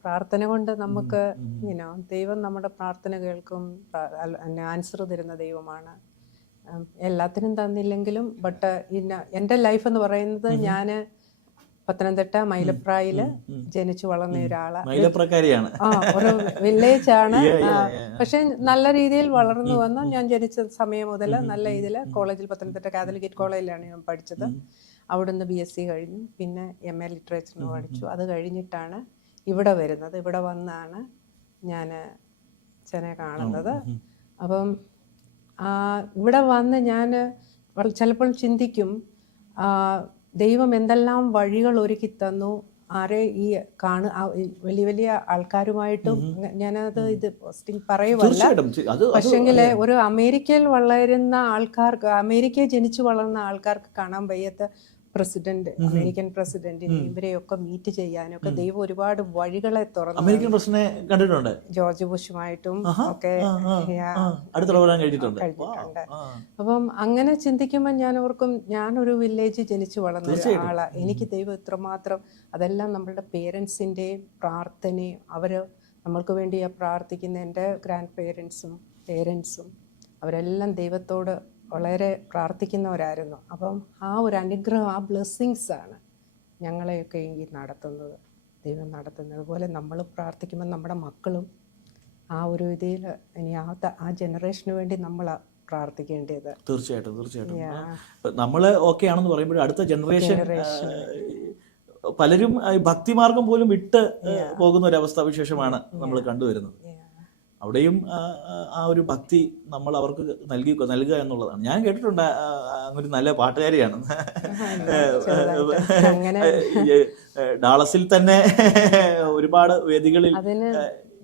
പ്രാർത്ഥന കൊണ്ട് നമുക്ക് ദൈവം നമ്മുടെ പ്രാർത്ഥന കേൾക്കും, ആൻസർ തരുന്ന ദൈവമാണ്. എല്ലാത്തിനും തന്നില്ലെങ്കിലും ബട്ട് എൻ്റെ ലൈഫ് എന്ന് പറയുന്നത് ഞാൻ പത്തനംതിട്ട മൈലപ്രായില് ജനിച്ചു വളർന്ന ഒരാളാണ്. ഒരു വില്ലേജ് ആണ്, പക്ഷെ നല്ല രീതിയിൽ വളർന്നു വന്ന ഞാൻ ജനിച്ച സമയം മുതൽ നല്ല രീതിയിൽ കോളേജിൽ, പത്തനംതിട്ട കാത്തലിക് കോളേജിലാണ് ഞാൻ പഠിച്ചത്. അവിടുന്ന് BSc കഴിഞ്ഞു, പിന്നെ MA ലിറ്ററേച്ചറിന് പഠിച്ചു. അത് കഴിഞ്ഞിട്ടാണ് ഇവിടെ വരുന്നത്. ഇവിടെ വന്നാണ് ഞാൻ അച്ഛനെ കാണുന്നത്. അപ്പം ഇവിടെ വന്ന് ഞാൻ ചിലപ്പോൾ ചിന്തിക്കും, ദൈവം എന്തെല്ലാം വഴികൾ ഒരുക്കി തന്നു. ആരെ ഈ വലിയ വലിയ ആൾക്കാരുമായിട്ടും ഞാനത് ഇത് പോസ്റ്റിംഗ് പറയുമല്ല, പക്ഷെങ്കിൽ ഒരു അമേരിക്കയിൽ വളരുന്ന ആൾക്കാർക്ക്, അമേരിക്കയിൽ ജനിച്ചു വളർന്ന ആൾക്കാർക്ക് കാണാൻ വയ്യാത്ത പ്രസിഡന്റ്, അമേരിക്കൻ പ്രസിഡന്റിനെ ഇവരെയൊക്കെ മീറ്റ് ചെയ്യാനൊക്കെ ദൈവം ഒരുപാട് വഴികളെ തുറന്നു. അമേരിക്കൻ പ്രസിഡന്റിനെ കണ്ടിട്ടുണ്ട്, ജോർജ് ബുഷുമായിട്ടും ഒക്കെ കഴിഞ്ഞിട്ടുണ്ട്. അപ്പം അങ്ങനെ ചിന്തിക്കുമ്പോൾ ഞാൻ ഓർക്കും, ഞാനൊരു വില്ലേജ് ജനിച്ചു വളർന്ന ഒരാളാ. എനിക്ക് ദൈവം ഇത്രമാത്രം, അതെല്ലാം നമ്മളുടെ പേരൻസിൻ്റെയും പ്രാർത്ഥനയും, അവർ നമ്മൾക്ക് വേണ്ടിയാണ് പ്രാർത്ഥിക്കുന്ന. എൻ്റെ ഗ്രാൻഡ് പേരൻസും അവരെല്ലാം ദൈവത്തോട് വളരെ പ്രാർത്ഥിക്കുന്നവരായിരുന്നു. അപ്പം ആ ഒരു അനുഗ്രഹം, ആ ബ്ലെസ്സിങ്സാണ് ഞങ്ങളെയൊക്കെ ഈ നടത്തുന്നത്, ദൈവം നടത്തുന്നത്. അതുപോലെ നമ്മൾ പ്രാർത്ഥിക്കുമ്പോൾ നമ്മുടെ മക്കളും ആ ഒരു ഇതിൽ ഇനി ആ ജനറേഷന് വേണ്ടി നമ്മൾ പ്രാർത്ഥിക്കേണ്ടത്. തീർച്ചയായിട്ടും നമ്മൾ ഓക്കെ ആണെന്ന് പറയുമ്പോൾ അടുത്ത ജനറേഷൻ പലരും ഭക്തിമാർഗം പോലും വിട്ട് പോകുന്ന ഒരു അവസ്ഥാവിശേഷമാണ് നമ്മൾ കണ്ടുവരുന്നത്. അവിടെയും ആ ഒരു ഭക്തി നമ്മൾ അവർക്ക് നൽകുക എന്നുള്ളതാണ്. ഞാൻ കേട്ടിട്ടുണ്ട് അങ്ങനെ നല്ല പാട്ടുകാരിയാണ്. ഡാളസിൽ തന്നെ ഒരുപാട് വേദികളിൽ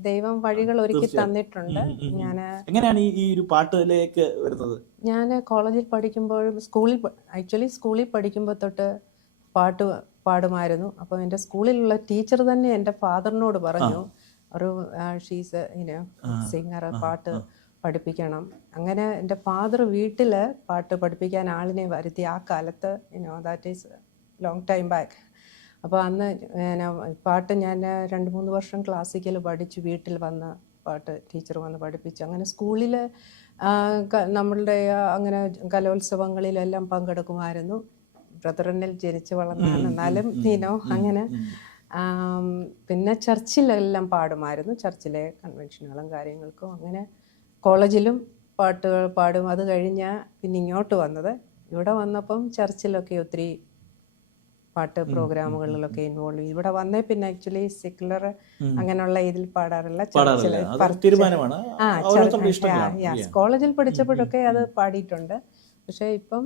ദൈവം വഴികൾ ഒരുക്കി തന്നിട്ടുണ്ട്. എങ്ങനെയാണ് ഈ ഒരു പാട്ടിലേക്ക് വരുന്നത്? ഞാൻ കോളേജിൽ പഠിക്കുമ്പോഴും സ്കൂളിൽ പഠിക്കുമ്പോൾ തൊട്ട് പാട്ട് പാടുമായിരുന്നു. അപ്പോൾ എൻ്റെ സ്കൂളിലുള്ള ടീച്ചർ തന്നെ എൻ്റെ ഫാദറിനോട് പറഞ്ഞു, ഒരു ഷീസ് സിംഗർ, പാട്ട് പഠിപ്പിക്കണം. അങ്ങനെ എൻ്റെ ഫാദർ വീട്ടിൽ പാട്ട് പഠിപ്പിക്കാൻ ആളിനെ വരുത്തി. ആ കാലത്ത് that is long time back. അപ്പോൾ അന്ന് പാട്ട് ഞാൻ 2-3 വർഷം ക്ലാസിക്കൽ പഠിച്ചു. വീട്ടിൽ വന്ന് പാട്ട് ടീച്ചർ വന്ന് പഠിപ്പിച്ചു. അങ്ങനെ സ്കൂളിൽ നമ്മളുടെ അങ്ങനെ കലോത്സവങ്ങളിലെല്ലാം പങ്കെടുക്കുമായിരുന്നു. ബ്രദറിനിൽ ജനിച്ചു വളർന്നാണ്, എന്നാലും അങ്ങനെ. പിന്നെ ചർച്ചിലെല്ലാം പാടുമായിരുന്നു, ചർച്ചിലെ കൺവെൻഷനുകളും കാര്യങ്ങൾക്കും. അങ്ങനെ കോളേജിലും പാട്ടുകൾ പാടും. അത് കഴിഞ്ഞാൽ പിന്നെ ഇങ്ങോട്ട് വന്നത്, ഇവിടെ വന്നപ്പം ചർച്ചിലൊക്കെ ഒത്തിരി പാട്ട് പ്രോഗ്രാമുകളിലൊക്കെ ഇൻവോൾവ് ചെയ്യും. ഇവിടെ വന്നേ പിന്നെ ആക്ച്വലി സെക്യുലർ അങ്ങനെയുള്ള ഇതിൽ പാടാറില്ല. കോളേജിൽ പഠിച്ചപ്പോഴൊക്കെ അത് പാടിയിട്ടുണ്ട്. പക്ഷെ ഇപ്പം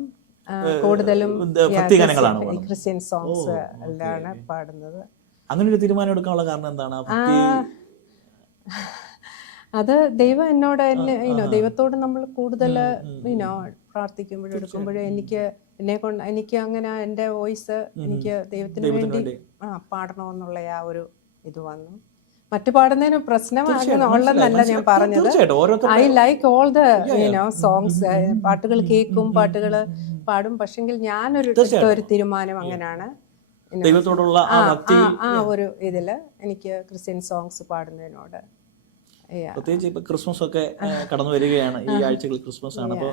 കൂടുതലും ക്രിസ്ത്യൻ സോങ്സ് എല്ലാമാണ് പാടുന്നത്. അങ്ങനെ ഒരു തീരുമാനം എടുക്കാനുള്ള കാരണം എന്താണ്? അത് ദൈവം എന്നോട് ദൈവത്തോട് നമ്മൾ കൂടുതൽ പ്രാർത്ഥിക്കുമ്പോഴും എടുക്കുമ്പോഴും എനിക്ക് അങ്ങനെ എൻ്റെ വോയിസ് എനിക്ക് ദൈവത്തിന് വേണ്ടി പാടണമെന്നുള്ള ആ ഒരു ഇത് വന്നു. മറ്റു പാടുന്നതിന് പ്രശ്നം അങ്ങനെ ഉള്ളതല്ല ഞാൻ പറഞ്ഞത്. തീർച്ചയായിട്ടും ഓരോരുത്തർ I like all the songs. പാട്ടുകൾ കേൾക്കും, പാട്ടുകൾ പാടും. പക്ഷെങ്കിൽ ഞാനൊരു ഒരു തീരുമാനം അങ്ങനെയാണ്, ദൈവത്തോടുള്ള ആ ഭക്തി ആ ഒരു ഇതില് എനിക്ക് ക്രിസ്ത്യൻ സോങ്സ് പാടുന്നതിനോട്. പ്രത്യേകിച്ച് ഇപ്പൊ ക്രിസ്മസ് ഒക്കെ കടന്നു വരികയാണ്. ഈ ആഴ്ചകൾ ക്രിസ്മസ് ആണ്. അപ്പോൾ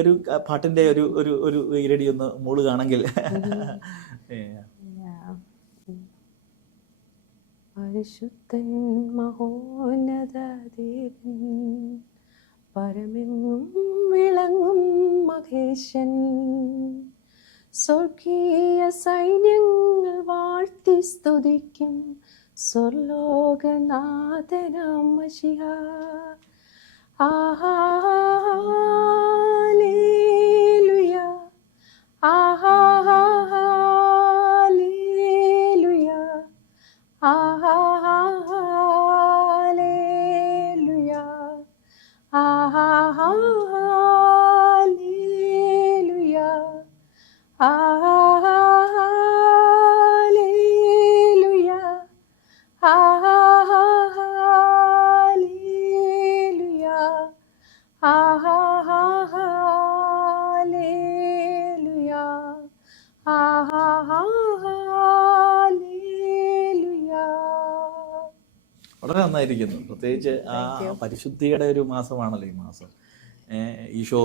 ഒരു പാട്ടിന്റെ ഒരു ഇരടി ഒന്ന് മൂളുകയാണെങ്കിൽ. പരിശുദ്ധൻ മഹോന്നത ദേവൻ, പരമെങ്ങും വിളങ്ങും മഹേശൻ, സ്വർഗീയ സൈന്യങ്ങൾ വാഴ്ത്തി സ്തുതിക്കും സ്വർലോകനാഥനാം മശിഹ. Hallelujah, hallelujah, hallelujah, hallelujah, hallelujah, hallelujah, hallelujah, hallelujah. വളരെ നന്നായിരിക്കുന്നു. പ്രത്യേകിച്ച് ആ പരിശുദ്ധിയുടെ ഒരു മാസമാണല്ലോ ഈ മാസം. ഈശോ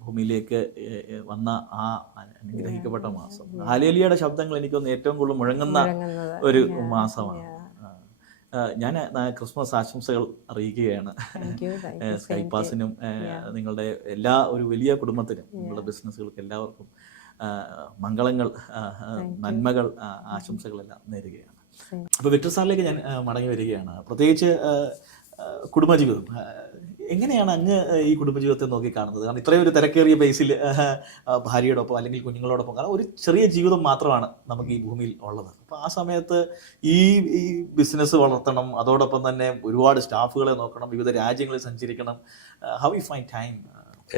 ഭൂമിയിലേക്ക് വന്ന ആ അനുഗ്രഹിക്കപ്പെട്ട മാസം. ഹല്ലേലൂയയുടെ ശബ്ദങ്ങൾ എനിക്കൊന്ന് ഏറ്റവും കൂടുതൽ മുഴങ്ങുന്ന ഒരു മാസമാണ്. ഞാൻ ക്രിസ്മസ് ആശംസകൾ അറിയിക്കുകയാണ് സ്കൈപ്പാസിനും നിങ്ങളുടെ എല്ലാ ഒരു വലിയ കുടുംബത്തിനും, നിങ്ങളുടെ ബിസിനസ്സുകൾക്ക് എല്ലാവർക്കും മംഗളങ്ങൾ, നന്മകൾ, ആശംസകളെല്ലാം നേരുകയാണ്. അപ്പോൾ വിക്ടർ സാറിലേക്ക് ഞാൻ മടങ്ങി വരികയാണ്. പ്രത്യേകിച്ച് കുടുംബജീവിതം എങ്ങനെയാണ് അങ്ങ് ഈ കുടുംബജീവിതത്തെ നോക്കി കാണുന്നത്? കാരണം ഇത്രയും ഒരു തിരക്കേറിയ ബേസിൽ ഭാര്യയോടൊപ്പം അല്ലെങ്കിൽ കുഞ്ഞുങ്ങളോടൊപ്പം, കാരണം ഒരു ചെറിയ ജീവിതം മാത്രമാണ് നമുക്ക് ഈ ഭൂമിയിൽ ഉള്ളത്. അപ്പോൾ ആ സമയത്ത് ഈ ബിസിനസ് വളർത്തണം, അതോടൊപ്പം തന്നെ ഒരുപാട് സ്റ്റാഫുകളെ നോക്കണം, വിവിധ രാജ്യങ്ങളിൽ സഞ്ചരിക്കണം. How you find time?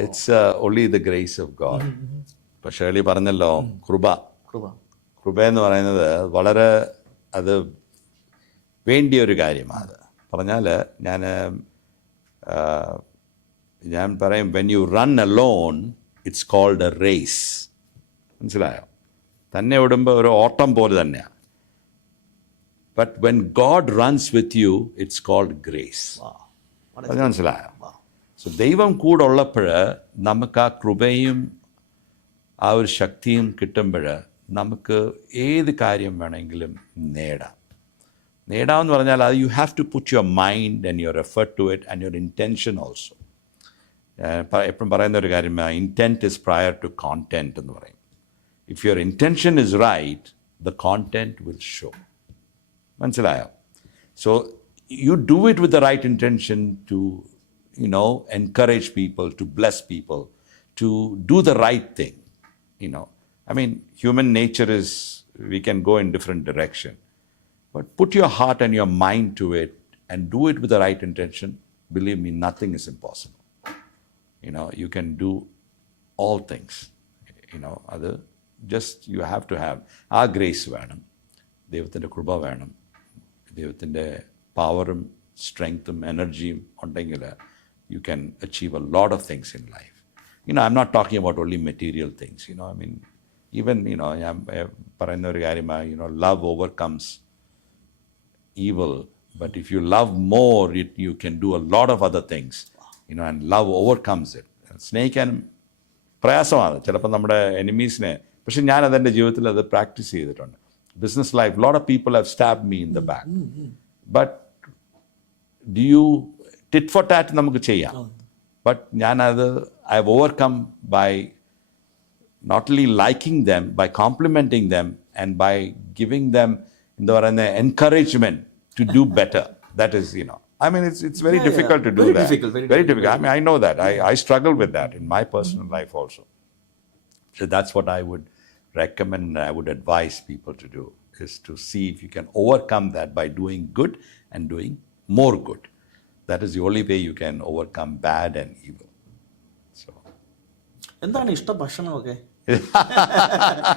It's only the grace of God. ഇപ്പോൾ ഷേർലി പറഞ്ഞല്ലോ, കൃപ എന്ന് പറയുന്നത് വളരെ അത് വേണ്ടിയ ഒരു കാര്യമാണ്. പറഞ്ഞാൽ ഞാൻ പറയും, when you run alone it's called a race. മനസ്സിലായോ? തന്നെ ഓടുമ്പോൾ ഒരു ഓട്ടം പോലെ തന്നെയാണ്. But when God runs with you it's called grace. അത് മനസ്സിലായോ? സോ ദൈവം കൂടെ ഉള്ളപ്പോൾ നമുക്ക് ആ കൃപയും ആ ഒരു ശക്തിയും കിട്ടുമ്പോൾ നമുക്ക് ഏത് കാര്യം വേണമെങ്കിലും നേടാമെന്ന് പറഞ്ഞാൽ അത് you have to put your mind and your effort to it and your intention also. എപ്പോഴും പറയുന്ന ഒരു കാര്യം, intent is prior to content എന്ന് പറയും. If your intention is right, the content will show. മനസ്സിലായോ? So you do it with the right intention to encourage people, to bless people, to do the right thing. I mean, human nature is, we can go in different direction. But put your heart and your mind to it and do it with the right intention. Believe me, nothing is impossible. You can do all things. Other just you have to have our grace വേണം, ദൈവത്തിൻ്റെ കൃപ വേണം, ദൈവത്തിൻ്റെ പവറും സ്ട്രെങ്ത്തും എനർജിയും ഉണ്ടെങ്കിൽ you can achieve a lot of things in life. I'm not talking about only material things. I mean, even ഞാൻ പറയുന്ന ഒരു കാര്യമാണ്, love overcomes evil, but if you love more, you can do a lot of other things, and love overcomes it. സ്നേഹിക്കാനും പ്രയാസമാണ് ചിലപ്പോൾ നമ്മുടെ എനിമീസിനെ, പക്ഷെ ഞാൻ അതെൻ്റെ ജീവിതത്തിൽ അത് പ്രാക്ടീസ് ചെയ്തിട്ടുണ്ട്. Business life, lot of people have stabbed me in the back, but do you tit for tat നമുക്ക് ചെയ്യാം. ബട്ട് ഞാനത് I have overcome by not only liking them, by complimenting them and by giving them encouragement to do better. That is, I mean, it's very difficult to do very that. Difficult, very difficult. I mean, I know that. I struggle with that in my personal life also. So that's what I would recommend and I would advise people to do, is to see if you can overcome that by doing good and doing more good. That is the only way you can overcome bad and evil. So എന്താണ് ഇഷ്ട ഭക്ഷണമൊക്കെ?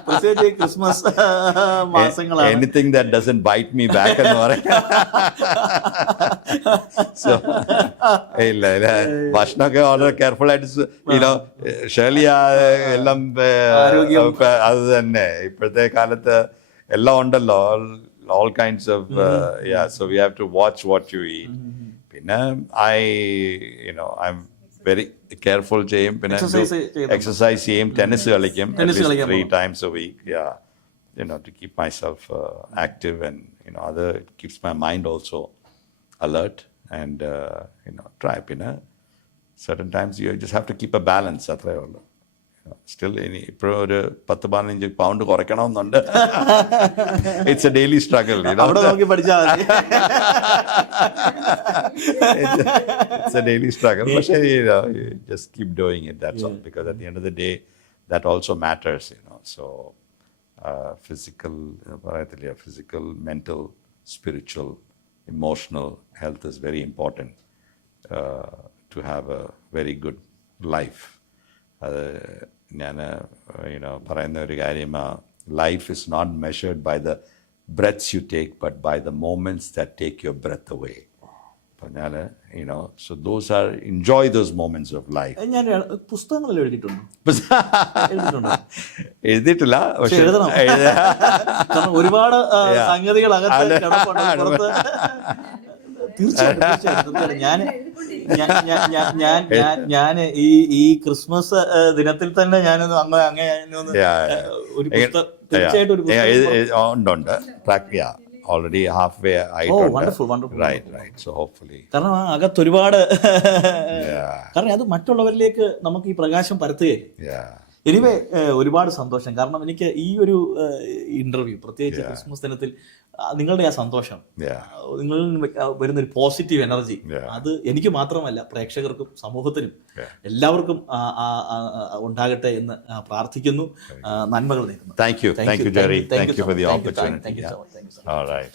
പ്രത്യേകിച്ച് ഈ Christmas മാസങ്ങളാണ്. Anything that doesn't bite me back എന്ന് പറയാം. So, ഇല്ല ഭക്ഷണമൊക്കെ വളരെ കെയർഫുൾ ആയിട്ട് ഷേർലി എല്ലാം അത് തന്നെ ഇപ്പോഴത്തെ കാലത്ത് എല്ലാം ഉണ്ടല്ലോ, all kinds of so we have to watch what you eat. പിന്നെ I'm very careful ചെയ്യും, പിന്നെ exercise ചെയ്യും, ടെന്നീസ് കളിക്കും at least 3 times a week, to keep myself active, and other it keeps my mind also alert, and try പിന്നെ certain times you just have to keep a balance, അത്രേ ഉള്ളൂ. Still ഇപ്പോഴും ഒരു 10-15 pound കുറയ്ക്കണമെന്നുണ്ട്. It's a daily struggle. അവിടെ നോക്കി പഠിച്ചാൽ മതി. It's a daily struggle, but you just keep doing it, that's all, because at the end of the day that also matters, so physical, mental, spiritual, emotional health is very important to have a very good life. ഞാൻ പറയുന്ന ഒരു കാര്യം, life is not measured by the breaths you take, but by the moments that take your breath away. So those are, enjoy those moments of life. ഞാൻ പുസ്തകങ്ങളിൽ എഴുതിയിട്ടുണ്ട്. എഴുതിയിട്ടില്ല, പക്ഷെ കാരണം ഒരുപാട് സംഗതികൾ അകത്ത് കിടപ്പുണ്ട്, പുറത്ത്. തീർച്ചയായിട്ടും ഞാൻ ഈ ക്രിസ്മസ് ദിനത്തിൽ തന്നെ ഞാനൊന്ന് അങ്ങനെ ഒരു തീർച്ചയായിട്ടും ഒരു ഉണ്ട്. Already halfway wonderful. Right. So hopefully. കാരണം അകത്ത് ഒരുപാട്, കാരണം അത് മറ്റുള്ളവരിലേക്ക് നമുക്ക് ഈ പ്രകാശം പരത്തുകയല്ലേ. എനിവേ ഒരുപാട് സന്തോഷം. കാരണം എനിക്ക് ഈ ഒരു ഇന്റർവ്യൂ, പ്രത്യേകിച്ച് ക്രിസ്മസ് ദിനത്തിൽ നിങ്ങളുടെ ആ സന്തോഷം, നിങ്ങളിൽ നിന്ന് വരുന്നൊരു പോസിറ്റീവ് എനർജി, അത് എനിക്ക് മാത്രമല്ല പ്രേക്ഷകർക്കും സമൂഹത്തിനും എല്ലാവർക്കും ഉണ്ടാകട്ടെ എന്ന് പ്രാർത്ഥിക്കുന്നു. നന്മകൾ നേരുന്നു. Thank you, Jerry. Thank you for the opportunity. All right.